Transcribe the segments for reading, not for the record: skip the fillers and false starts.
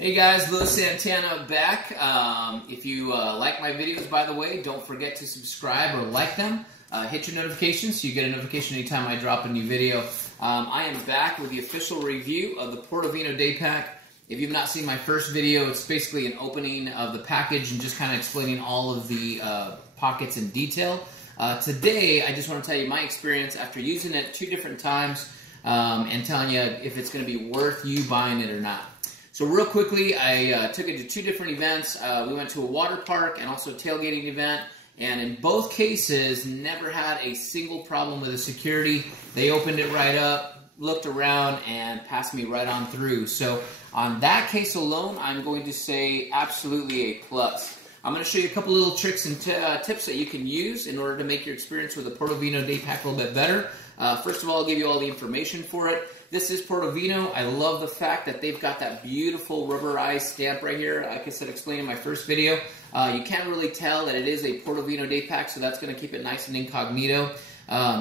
Hey guys, Louis Santana back. If you like my videos, by the way, don't forget to subscribe or like them. Hit your notifications so you get a notification anytime I drop a new video. I am back with the official review of the PortoVino Day Pack. If you've not seen my first video, it's basically an opening of the package and just kind of explaining all of the pockets in detail. Today, I just want to tell you my experience after using it 2 different times and telling you if it's going to be worth you buying it or not. So real quickly, I took it to 2 different events. We went to a water park and also a tailgating event. And in both cases, never had a single problem with the security. They opened it right up, looked around, and passed me right on through. So on that case alone, I'm going to say absolutely a plus. I'm going to show you a couple little tricks and tips that you can use in order to make your experience with the PortoVino Day Pack a little bit better. First of all, I'll give you all the information for it. This is PortoVino. I love the fact that they've got that beautiful rubberized stamp right here. Like I said, explained in my first video. You can't really tell that it is a PortoVino Day Pack, so that's going to keep it nice and incognito.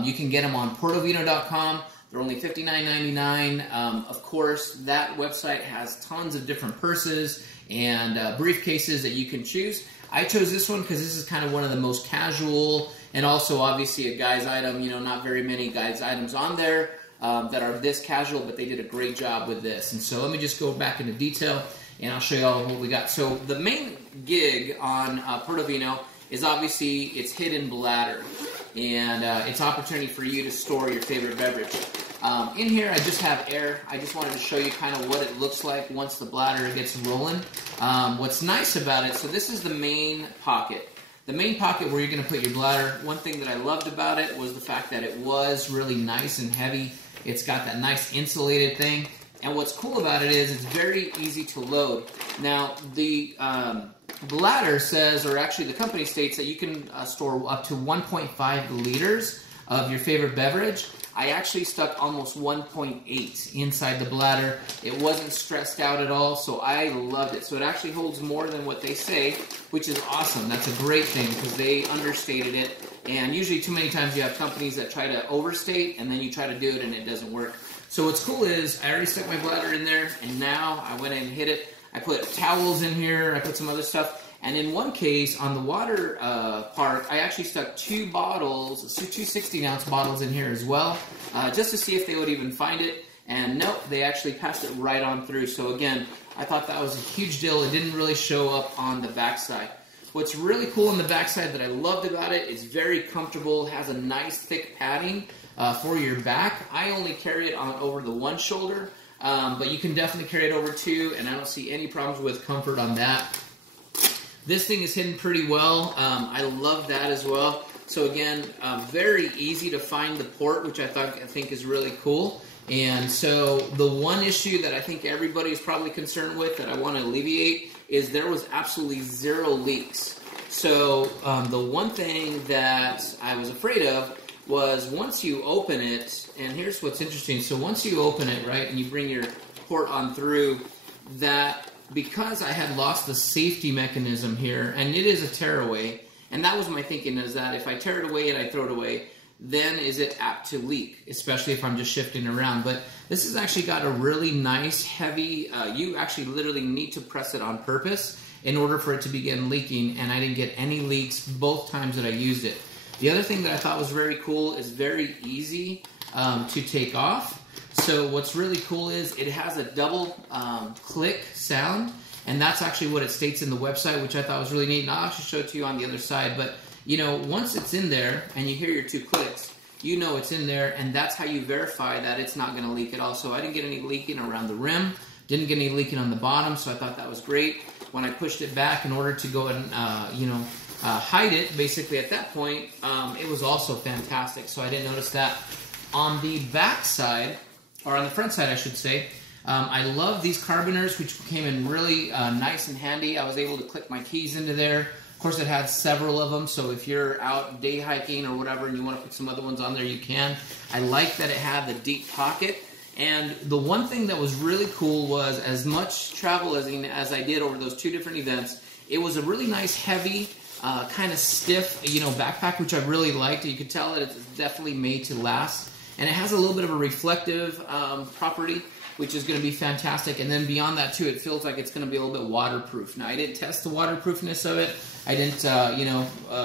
You can get them on PortoVino.com. They're only $59.99. Of course, that website has tons of different purses and briefcases that you can choose. I chose this one because this is kind of one of the most casual and also obviously a guy's item. You know, not very many guys' items on there that are this casual, but they did a great job with this. And so let me just go back into detail and I'll show you all what we got. So the main gig on PortoVino is obviously its hidden bladder and its opportunity for you to store your favorite beverage. In here I just have air. I just wanted to show you kind of what it looks like once the bladder gets rolling. What's nice about it, so this is the main pocket. The main pocket where you're going to put your bladder. One thing that I loved about it was the fact that it was really nice and heavy. It's got that nice insulated thing. And what's cool about it is it's very easy to load. Now, the bladder says, or actually the company states that you can store up to 1.5 liters of your favorite beverage. I actually stuck almost 1.8 inside the bladder. It wasn't stressed out at all, so I loved it. So it actually holds more than what they say, which is awesome. That's a great thing because they understated it. And usually too many times you have companies that try to overstate and then you try to do it and it doesn't work. So what's cool is I already stuck my bladder in there and now I went and hit it. I put towels in here, I put some other stuff. And in one case, on the water park, I actually stuck 2 bottles, 2 16-ounce bottles in here as well, just to see if they would even find it. And nope, they actually passed it right on through. So again, I thought that was a huge deal. It didn't really show up on the backside. What's really cool on the backside that I loved about it is very comfortable, has a nice thick padding for your back. I only carry it on over the one shoulder, but you can definitely carry it over 2, and I don't see any problems with comfort on that. This thing is hidden pretty well. I love that as well. So again, very easy to find the port, which I think is really cool. And so the one issue that I think everybody is probably concerned with that I want to alleviate is there was absolutely 0 leaks. So the one thing that I was afraid of was once you open it, and here's what's interesting. So once you open it, right, and you bring your port on through, that because I had lost the safety mechanism here, and it is a tearaway, and that was my thinking, is that if I tear it away and I throw it away, then is it apt to leak, especially if I'm just shifting around. But this has actually got a really nice, heavy, you actually literally need to press it on purpose in order for it to begin leaking, and I didn't get any leaks both times that I used it. The other thing that I thought was very cool is very easy to take off. So what's really cool is it has a double click sound, and that's actually what it states in the website, which I thought was really neat. And I'll actually show it to you on the other side. But you know, once it's in there and you hear your 2 clicks, you know it's in there, and that's how you verify that it's not going to leak at all. So I didn't get any leaking around the rim, didn't get any leaking on the bottom, so I thought that was great. When I pushed it back in order to go and hide it, basically at that point, it was also fantastic. So I didn't notice that. On the back side, or on the front side I should say, I love these carboners, which came in really nice and handy. I was able to click my keys into there. Of course, it had several of them, so if you're out day hiking or whatever and you want to put some other ones on there, you can. I like that it had the deep pocket. And the one thing that was really cool was, as much traveling as I did over those 2 different events, it was a really nice, heavy, kind of stiff, backpack, which I really liked. You could tell that it's definitely made to last. And it has a little bit of a reflective property. which is going to be fantastic. And then beyond that too, it feels like it's going to be a little bit waterproof. Now I didn't test the waterproofness of it. I didn't,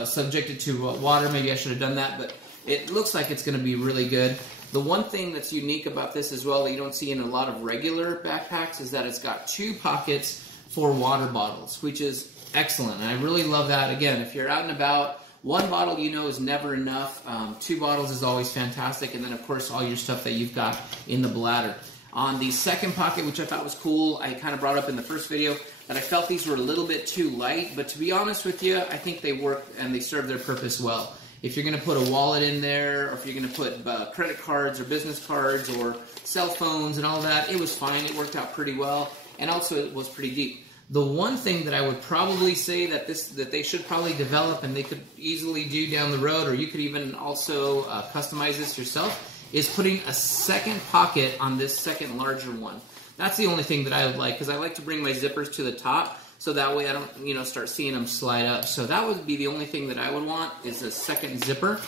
subject it to water. Maybe I should have done that, but it looks like it's going to be really good. The one thing that's unique about this as well that you don't see in a lot of regular backpacks is that it's got 2 pockets for water bottles, which is excellent. And I really love that. Again, if you're out and about, 1 bottle is never enough. 2 bottles is always fantastic. And then of course all your stuff that you've got in the bladder. On the second pocket, which I thought was cool, I kind of brought up in the first video that I felt these were a little bit too light, but to be honest with you, I think they work and they serve their purpose well. If you're going to put a wallet in there, or if you're going to put credit cards or business cards or cell phones and all that, it was fine. It worked out pretty well, and also it was pretty deep. The one thing that I would probably say that they should probably develop and they could easily do down the road, or you could even also customize this yourself, is putting a second pocket on this second larger one. That's the only thing that I would like, because I like to bring my zippers to the top, so that way I don't, start seeing them slide up. So that would be the only thing that I would want, is a second zipper.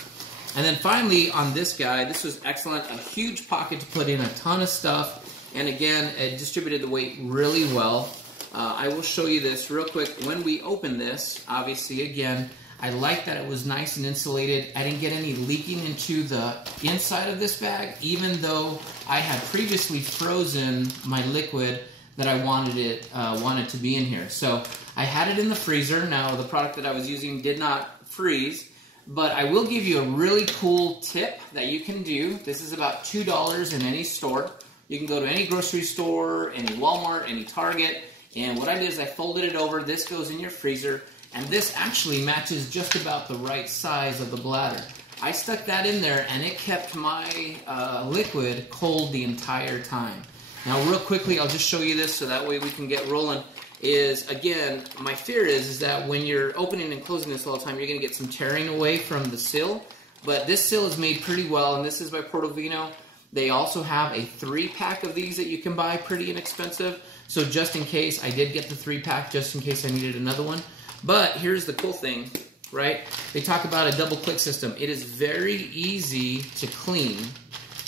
And then finally on this guy, this was excellent, a huge pocket to put in a ton of stuff, and again, it distributed the weight really well. I will show you this real quick. When we open this, obviously again, I like that it was nice and insulated. I didn't get any leaking into the inside of this bag, even though I had previously frozen my liquid that I wanted to be in here. So I had it in the freezer. Now the product that I was using did not freeze, but I will give you a really cool tip that you can do. This is about $2 in any store. You can go to any grocery store, any Walmart, any Target, and what I did is I folded it over. This goes in your freezer. And this actually matches just about the right size of the bladder. I stuck that in there and it kept my liquid cold the entire time. Now real quickly, I'll just show you this so that way we can get rolling. Again, my fear is that when you're opening and closing this all the time, you're going to get some tearing away from the seal. But this seal is made pretty well, and this is by PortoVino. They also have a 3-pack of these that you can buy pretty inexpensive. So just in case, I did get the 3-pack just in case I needed another one. But here's the cool thing, right? They talk about a double click system. It is very easy to clean.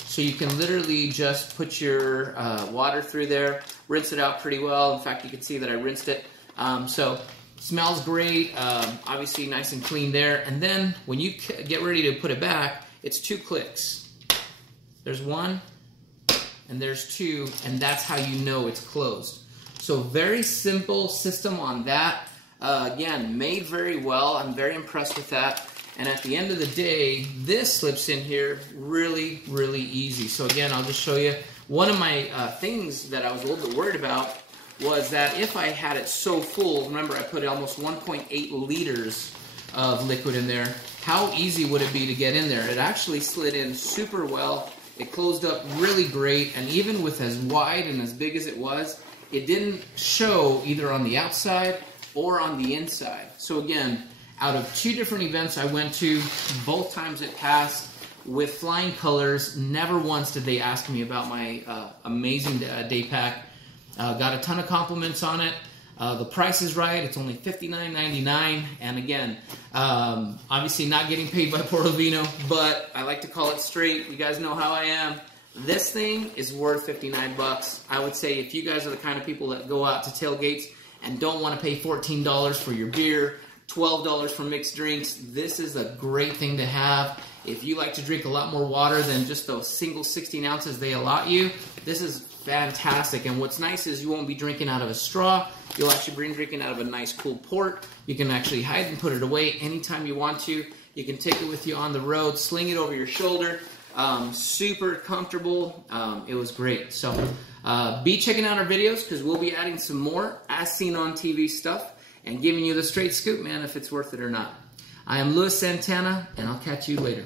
So you can literally just put your water through there, rinse it out pretty well. In fact, you can see that I rinsed it. So smells great, obviously nice and clean there. And then when you get ready to put it back, it's 2 clicks. There's 1 and there's 2, and that's how you know it's closed. So very simple system on that. Again, made very well. I'm very impressed with that. And at the end of the day, this slips in here really, really easy. So again, I'll just show you. One of my things that I was a little bit worried about was that if I had it so full, remember I put almost 1.8 liters of liquid in there, how easy would it be to get in there? It actually slid in super well. It closed up really great, and even with as wide and as big as it was, it didn't show either on the outside or on the inside. So again, out of 2 different events I went to, both times it passed with flying colors. Never once did they ask me about my amazing day pack. Got a ton of compliments on it. The price is right. It's only $59.99. And again, obviously not getting paid by PortoVino, but I like to call it straight. You guys know how I am. This thing is worth 59 bucks. I would say if you guys are the kind of people that go out to tailgates and don't want to pay $14 for your beer, $12 for mixed drinks, this is a great thing to have. If you like to drink a lot more water than just those single 16 ounces they allot you, this is fantastic. And what's nice is you won't be drinking out of a straw. You'll actually be drinking out of a nice cool port. You can actually hide and put it away anytime you want to. You can take it with you on the road, sling it over your shoulder. Super comfortable. It was great. So be checking out our videos, because we'll be adding some more as seen on TV stuff and giving you the straight scoop, man, if it's worth it or not. I am Luis Santana, and I'll catch you later.